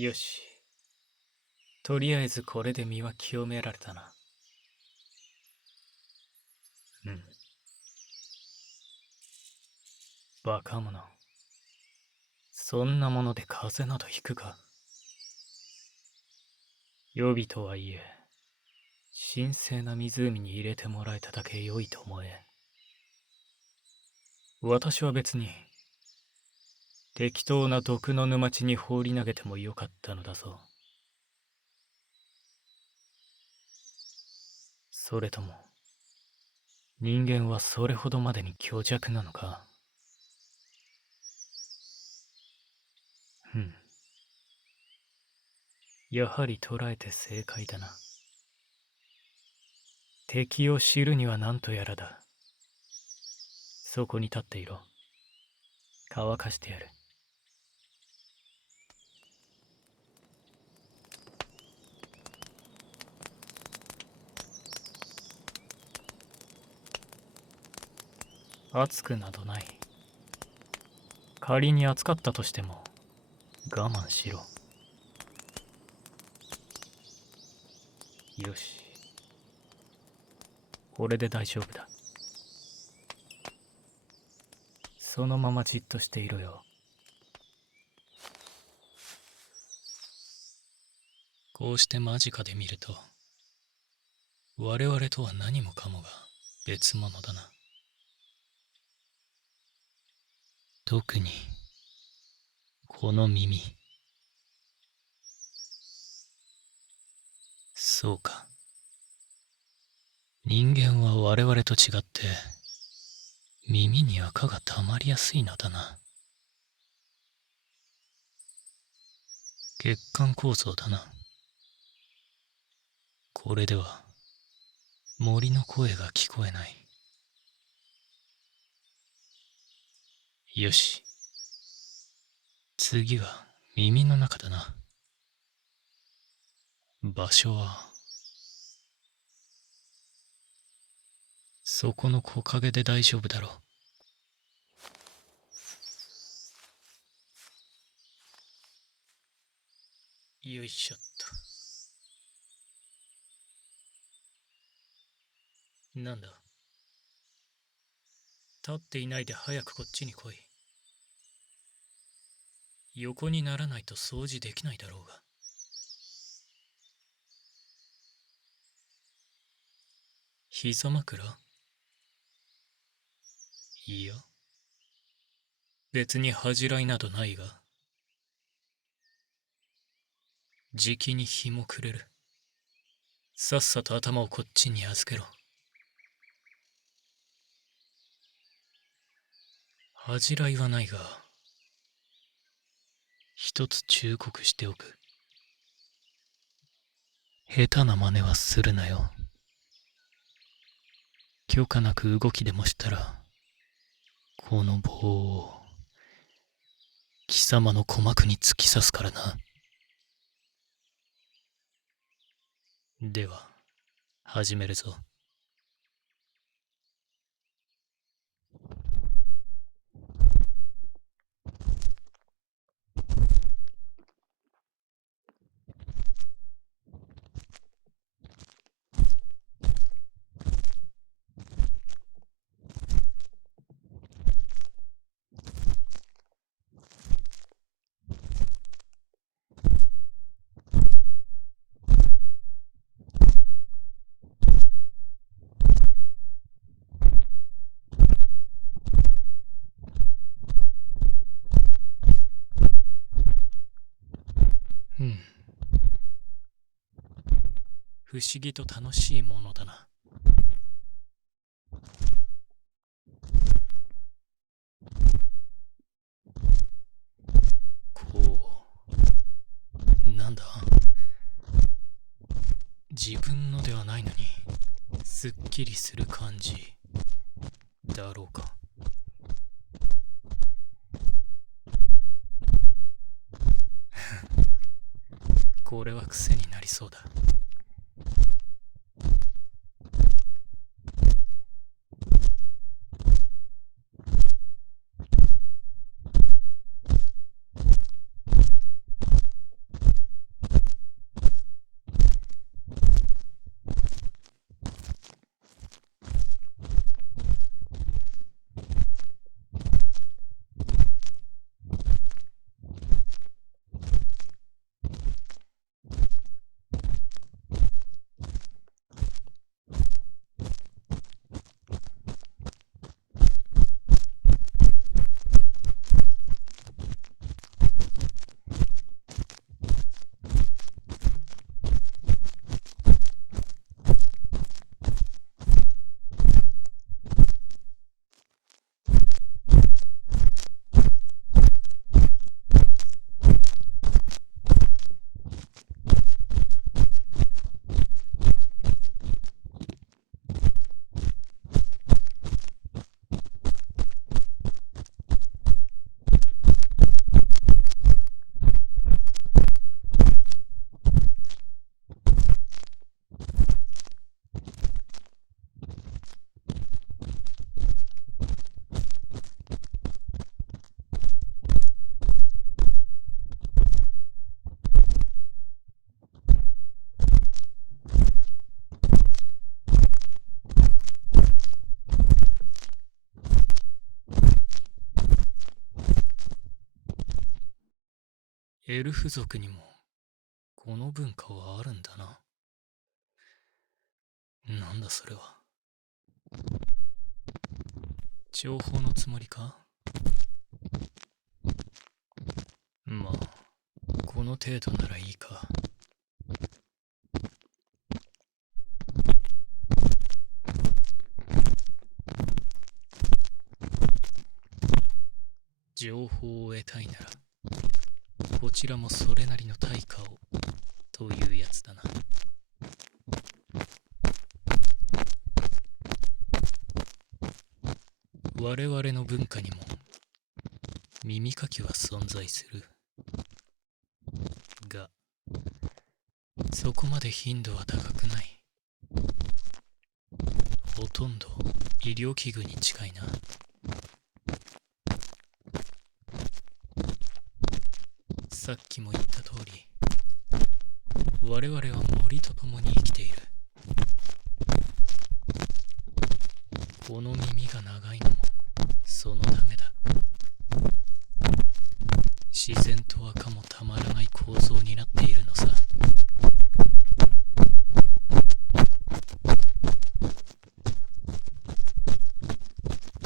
よし。とりあえずこれで身は清められたな。うん。バカ者。そんなもので風邪などひくか。予備とはいえ、神聖な湖に入れてもらえただけ良いと思え。私は別に、適当な毒の沼地に放り投げてもよかったのだぞ。それとも、人間はそれほどまでに強弱なのか。やはり捉えて正解だな。敵を知るには何とやらだ。そこに立っていろ。乾かしてやる。暑くなどない。仮に暑かったとしても我慢しろ。よし。これで大丈夫だ。そのままじっとしていろよ。こうして間近で見ると、我々とは何もかもが別物だな。特にこの耳。そうか。人間は我々と違って耳に垢がたまりやすいのだな。血管構造だな。これでは森の声が聞こえない。よし。次は耳の中だな。場所はそこの木陰で大丈夫だろう。よいしょっと。なんだ。立っていないで早くこっちに来い。横にならないと掃除できないだろうが。膝枕？いや、別に恥じらいなどないが、じきに日も暮れる。さっさと頭をこっちに預けろ。恥じらいはないが、一つ忠告しておく。下手な真似はするなよ。許可なく動きでもしたら、この棒を貴様の鼓膜に突き刺すからな。では、始めるぞ。不思議と楽しいものだな。こう、なんだ？自分のではないのに、すっきりする感じ、だろうか。これは癖になりそうだ。エルフ族にもこの文化はあるんだな。なんだそれは。情報のつもりか？まあ、この程度ならいいか。情報を得たいなら、こちらもそれなりの対価を、というやつだな。我々の文化にも耳かきは存在するが、そこまで頻度は高くない。ほとんど医療器具に近いな。さっきも言った通り、我々は森と共に生きている。この耳が長いのもそのためだ。自然とはかもたまらない構造になっているのさ。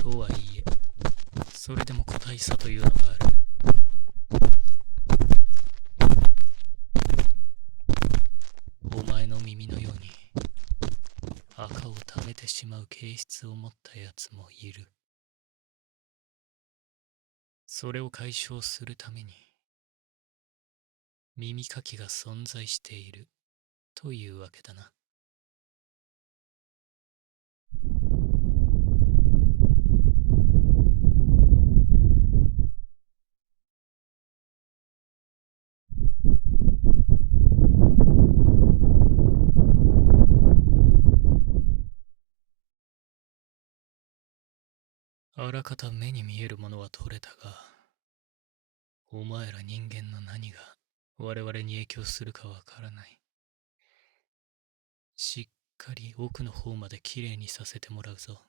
とはいえ、それでも個体差というのがある。お前の耳のように赤を溜めてしまう形質を持ったやつもいる。それを解消するために耳かきが存在しているというわけだな。あらかた目に見えるものは取れたが、お前ら人間の何が我々に影響するかわからない。しっかり奥の方まできれいにさせてもらうぞ。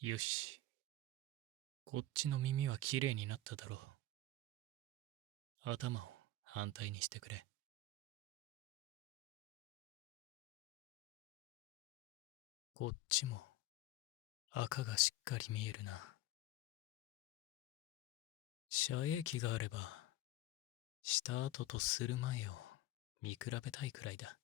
よし。こっちの耳はきれいになっただろう。頭を反対にしてくれ。こっちも赤がしっかり見えるな。遮影機があれば、した後とする前を見比べたいくらいだ。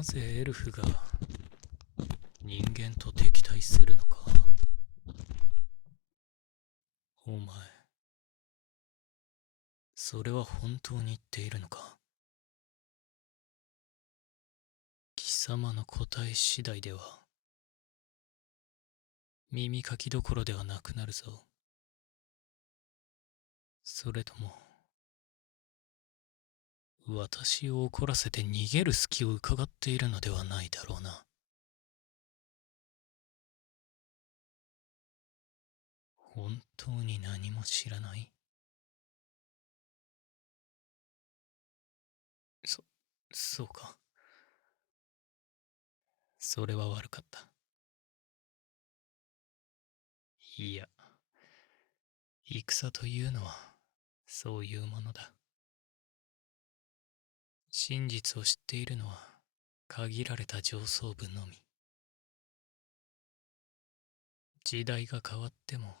なぜエルフが人間と敵対するのか。お前、それは本当に言っているのか。貴様の答え次第では耳かきどころではなくなるぞ。それとも私を怒らせて逃げる隙を伺っているのではないだろうな。本当に何も知らない。そうか。それは悪かった。いや、戦というのはそういうものだ。真実を知っているのは限られた上層部のみ。時代が変わっても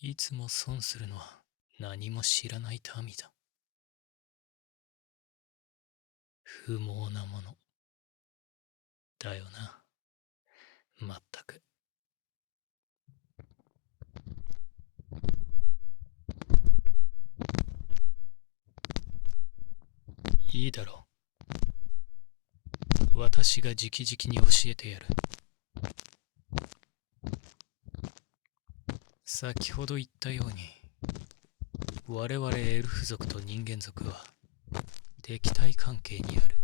いつも損するのは何も知らない民だ。不毛なものだよな。まったく。いいだろう。私が直々に教えてやる。先ほど言ったように、我々エルフ族と人間族は敵対関係にある。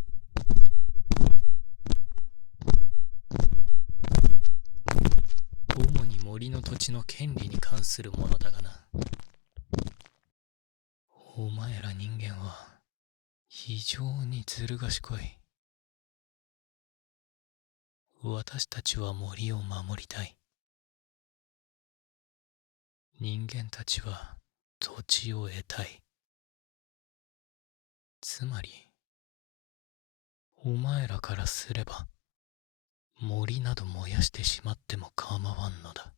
りの土地の権利に関するものだがな。お前ら人間は非常にずる賢い。私たちは森を守りたい。人間たちは土地を得たい。つまり、お前らからすれば、森など燃やしてしまっても構わんのだ。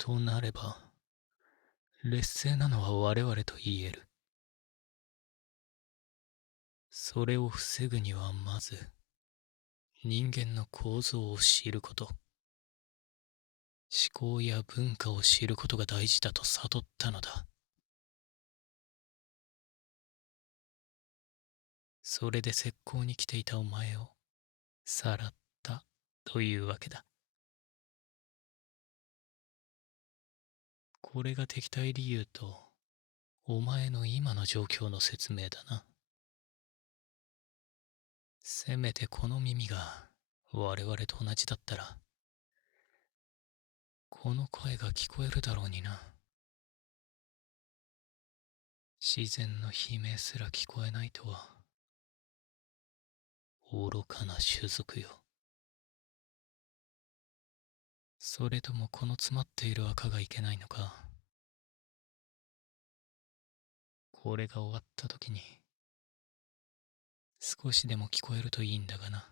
となれば、劣勢なのは我々と言える。それを防ぐにはまず、人間の構造を知ること、思考や文化を知ることが大事だと悟ったのだ。それで石膏に来ていたお前をさらったというわけだ。これが敵対理由とお前の今の状況の説明だな。せめてこの耳が我々と同じだったら、この声が聞こえるだろうにな。自然の悲鳴すら聞こえないとは、愚かな種族よ。それともこの詰まっている赤がいけないのか。これが終わった時に、少しでも聞こえるといいんだがな。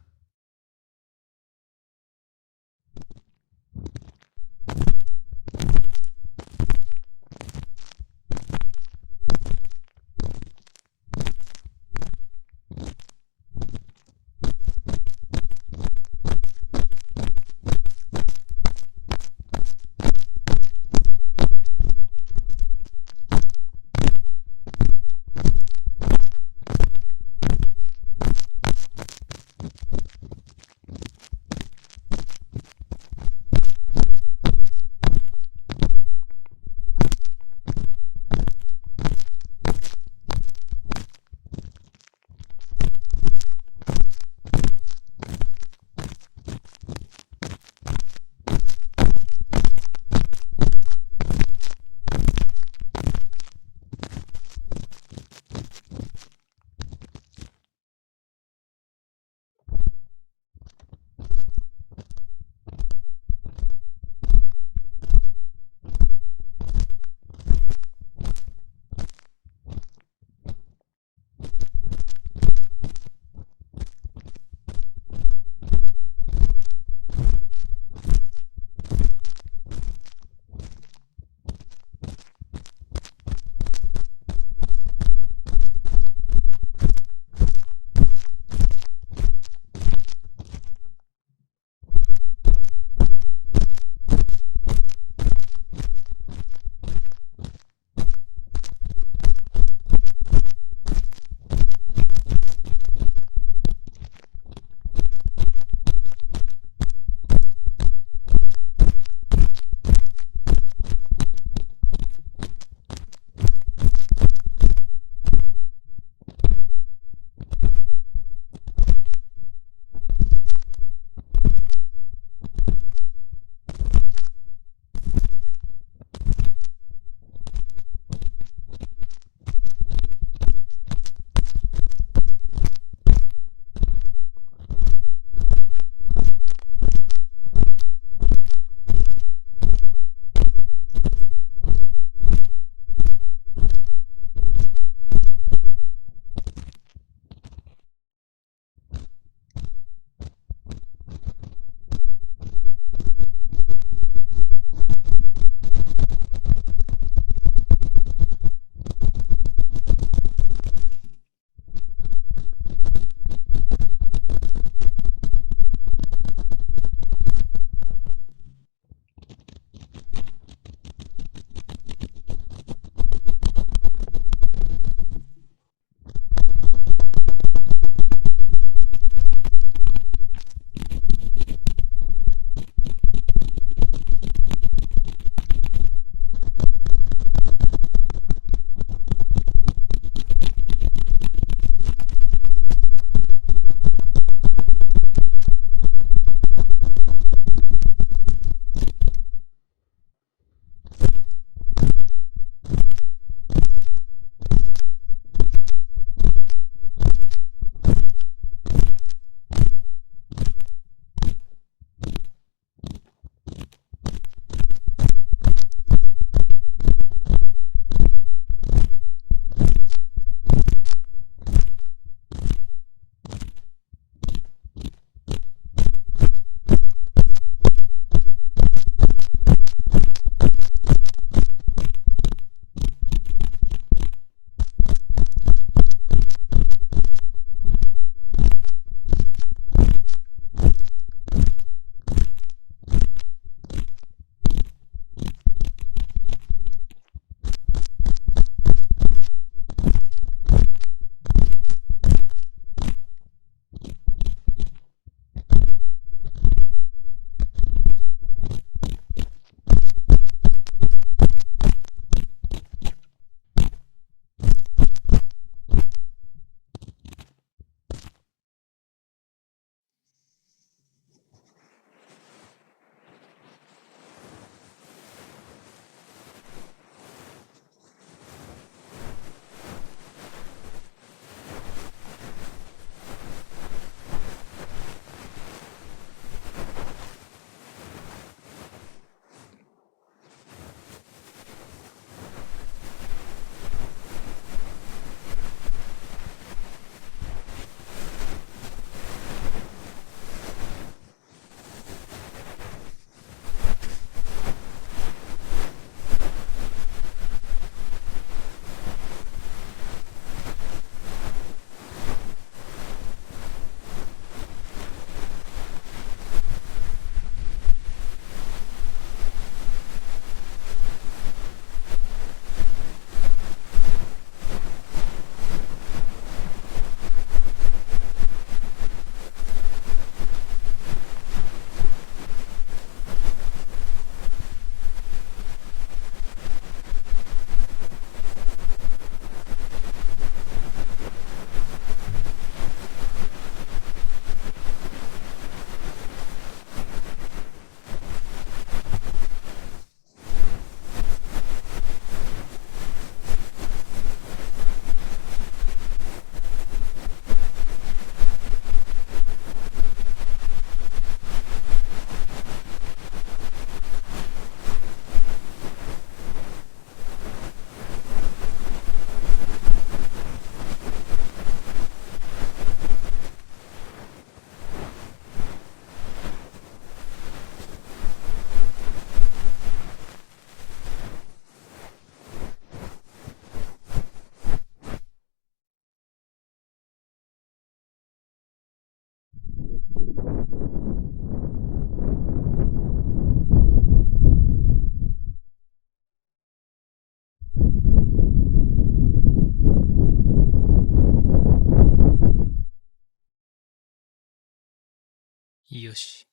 よし、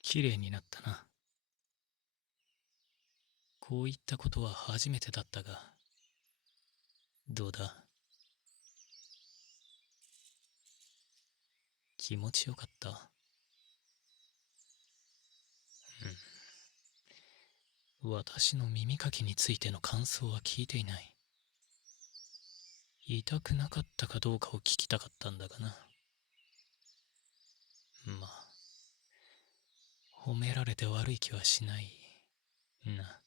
きれいになったな。こういったことは初めてだったが、どうだ？気持ちよかった？私の耳かきについての感想は聞いていない。痛くなかったかどうかを聞きたかったんだがな。まあ、褒められて悪い気はしないな。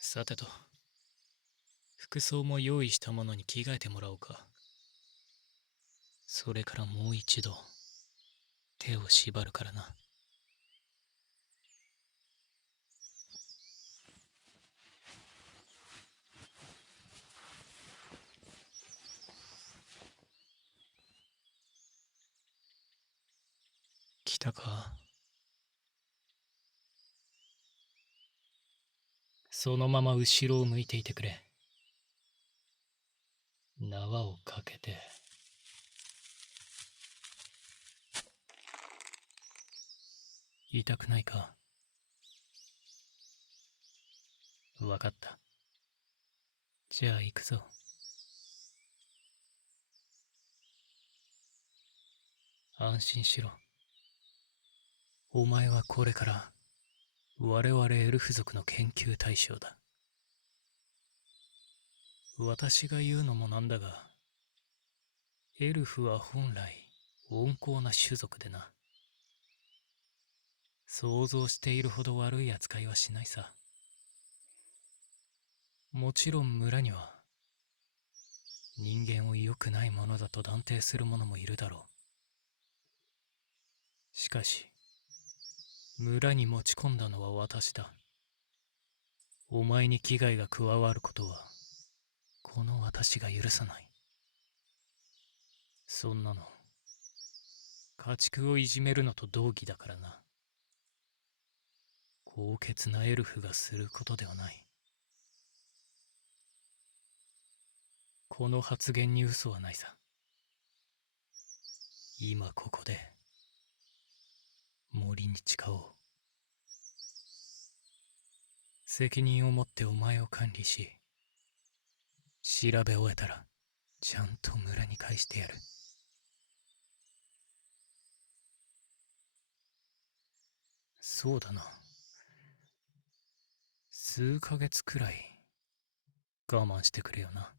さてと、服装も用意したものに着替えてもらおうか。それからもう一度手を縛るからな。来たか？そのまま後ろを向いていてくれ。縄をかけて。痛くないか？わかった。じゃあ行くぞ。安心しろ。お前はこれから我々エルフ族の研究対象だ。私が言うのもなんだが、エルフは本来温厚な種族でな。想像しているほど悪い扱いはしないさ。もちろん村には人間を良くないものだと断定する者もいるだろう。しかし村に持ち込んだのは私だ。お前に危害が加わることはこの私が許さない。そんなの家畜をいじめるのと同義だからな。高潔なエルフがすることではない。この発言に嘘はないさ。今ここで森に誓おう。責任を持ってお前を管理し、調べ終えたらちゃんと村に返してやる。そうだな。数ヶ月くらい我慢してくれよな。